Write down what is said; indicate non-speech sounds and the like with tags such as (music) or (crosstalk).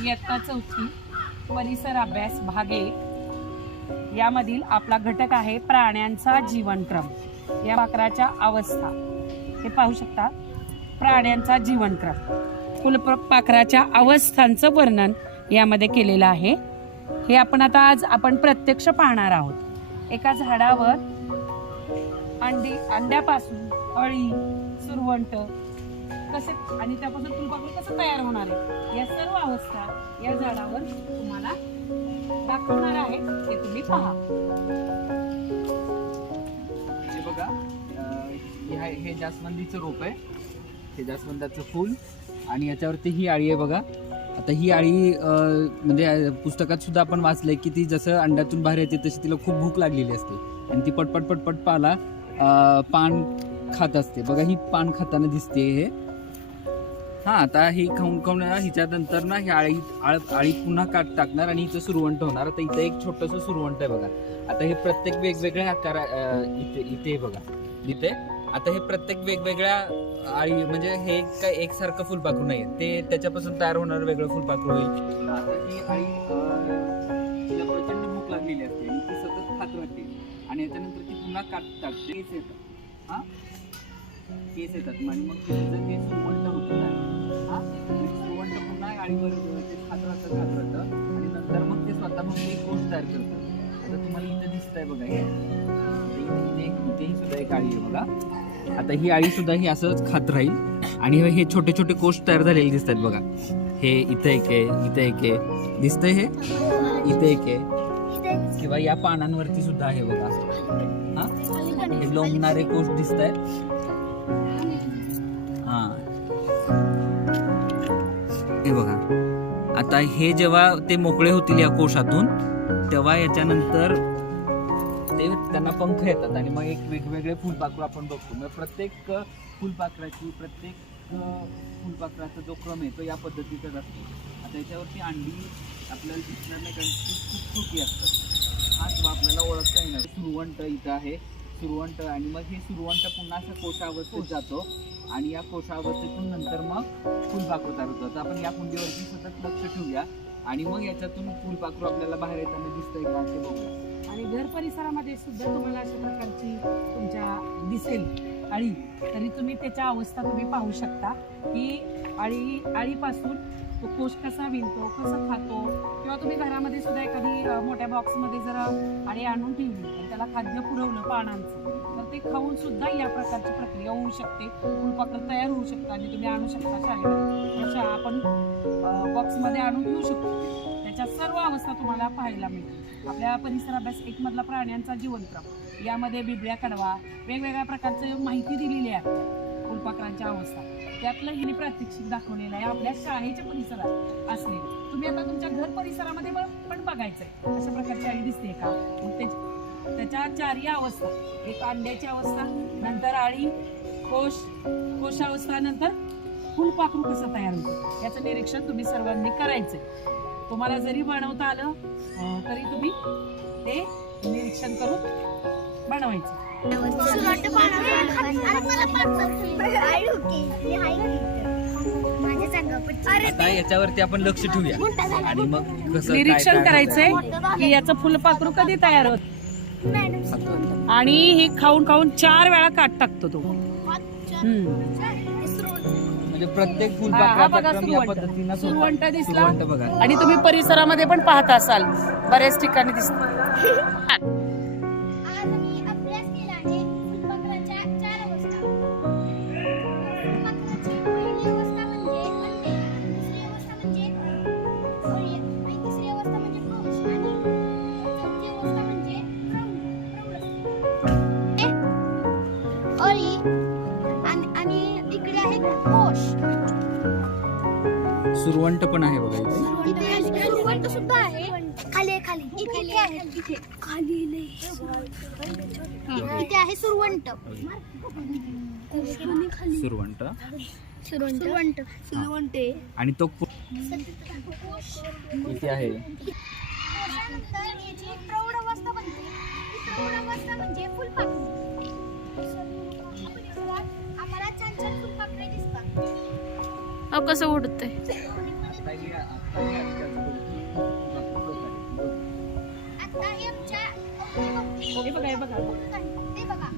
इयत्ता चौथी परिसर अभ्यास भाग एक. यामधील आपला घटक आहे प्राण्यांचा जीवनक्रम. या वाकराच्या अवस्था. हे पाहू शकता? प्राण्यांचा जीवनक्रम. फुलप्र पाखराच्या अवस्थांचं वर्णन यामध्ये केलेलं आहे. हे आपण आता आज आपण प्रत्यक्ष पाहणार आहोत. एका झाडावर अंडी अंड्यापासून अळी सुरवंट कसे आणि त्यापासून फुलपाखरू कसं तयार होणार आहे? या सर्व अवस्था या झाडावर तुम्हाला दाखवणार आहे हे तुम्ही पहा. बघा हे जास्वंदीचं रोप आहे. हे जास्वंदाचं फूल. आणि याच्यावरती ही आळी आहे बघा. आता ही आळी म्हणजे पुस्तकात सुद्धा आपण वाचलंय की ती जसं अंड्यातून बाहेर येते तशी तिला खूप भूक लागलेली असते. आणि ती पटपट पटपट पाला पान खात असते. बघा ही पान खाताना दिसते हे. हा आता ही खमखमणार खाऊन हिच्या नंतर ना ही आळी आळ आळी पुन्हा काट टाकणार आणि हिचं सुरवंट होणार. आता इथं एक छोटंसं सुरवंट आहे बघा. आता हे प्रत्येक वेगवेगळ्या आकार इथे इथे बघा. इथे. आता हे प्रत्येक वेगवेगळ्या आळी म्हणजे हे काय एकसारखं फुलपाखरू नाही ते त्याच्यापासून तयार होणार वेगळं फुलपाखरू होईल आता ही प्रचंड भूक लागलेली असते आणि ती सतत खात राहते. आणि याच्यानंतर ती पुन्हा काट टाकते. केस येतात. हां? केस येतात. आणि मग तिचं केस उमटलं होतं नंतर मग ते स्वतः मग तयार आता तुम्हाला इथं दिसत आहे बघा. बघा आता ही आळी सुद्धा ही असंच खात राहील. आणि हे छोटे छोटे कोष तयार झालेले दिसत आहेत बघा. हे इथं एक आहे इथं एक आहे. दिसतंय हे? इथं एक आहे. किंवा या पानांवरती सुद्धा आहे बघा. हा? हे लोंबणारे कोष दिसत आहेत आता हे जेव्हा ते मोकळे होतील या कोशातून तेव्हा याच्यानंतर ते त्यांना पंख येतात आणि मग एक वेगवेगळे फुलपाखरू आपण बघतो. मग प्रत्येक फुलपाखराची प्रत्येक फुलपाखराचा जो क्रम आहे तो या पद्धतीचाच असतो. आता याच्यावरती अंडी आपल्याला दिसणार नाही कारण खूप छोटी असतात. हा आपल्याला ओळखता येणार सुरवंट इथं आहे. सुरवंट आणि मग हे सुरवंट पुन्हा असं कोशावस्थेत जातो. आणि या कोशावस्थेतून नंतर मग फुलपाखरू तयार होतं तर आपण या कुंडीवरती सतत लक्ष ठेवूया. आणि मग याच्यातून फुलपाखरू आपल्याला बाहेर येताना दिसतंय का ते बघूया. आणि घर परिसरामध्ये सुद्धा तुम्हाला अशा प्रकारची तुमच्या दिसेल अळी. तरी तुम्ही त्याच्या अवस्था तुम्ही पाहू शकता की अळी अळीपासून तो कोश कसा विणतो कसा खातो किंवा तुम्ही घरामध्ये सुद्धा एखादी मोठ्या बॉक्समध्ये जरा अळी आणून ठेवली त्याला खाद्य पुरवलं पानांचं. तर ते खाऊन सुद्धा या प्रकारची प्रक्रिया होऊ शकते. फुलपाखर तयार होऊ शकतात आणि तुम्ही आणू शकता शाळेत अशा आपण बॉक्समध्ये आणून घेऊ शकतो. त्याच्या सर्व अवस्था तुम्हाला पाहायला मिळतील. आपल्या परिसर अभ्यास एकमधला प्राण्यांचा जीवनक्रम यामध्ये बिबड्या कडवा वेगवेगळ्या प्रकारचं माहिती दिलेली आहे. फुलपाखरांच्या अवस्था. त्यातलं हिने प्रात्यक्षिक दाखवलेलं आहे आपल्या शाळेच्या परिसरात असलेलं. तुम्ही आता तुमच्या घर परिसरामध्ये पण बघायचं आहे अशा प्रकारची आई दिसते का? मग त्याची त्याच्या चारही अवस्था एक अंड्याची अवस्था नंतर आळी कोश कोशावस्था नंतर फुलपाखरू कसं तयार होतं? याचं निरीक्षण तुम्ही सर्वांनी करायचं तुम्हाला जरी बनवता आलं तरी तुम्ही ते निरीक्षण करून बनवायचं. याच्यावरती आपण लक्ष ठेवूया. आणि मग निरीक्षण करायचंय की याचं फुलपाखरू कधी तयार होत? आणि हे खाऊन खाऊन चार वेळा काट टाकतो तो. म्हणजे प्रत्येक सुरवंट दिसला. आणि तुम्ही परिसरामध्ये पण पाहत असाल. बऱ्याच ठिकाणी दिसत. (laughs) सुरवंट पण आहे बघा सुरवंट सुद्धा आहे. खाली खाली. खाली आहे. खाली खाली इथे आहे सुरवंट. सुरवंट. सुरवंट. सुरवंट. आणि तो इथे आहे. म्हणजे फुलपाखरू आमच्या कसं हे बघा बघा.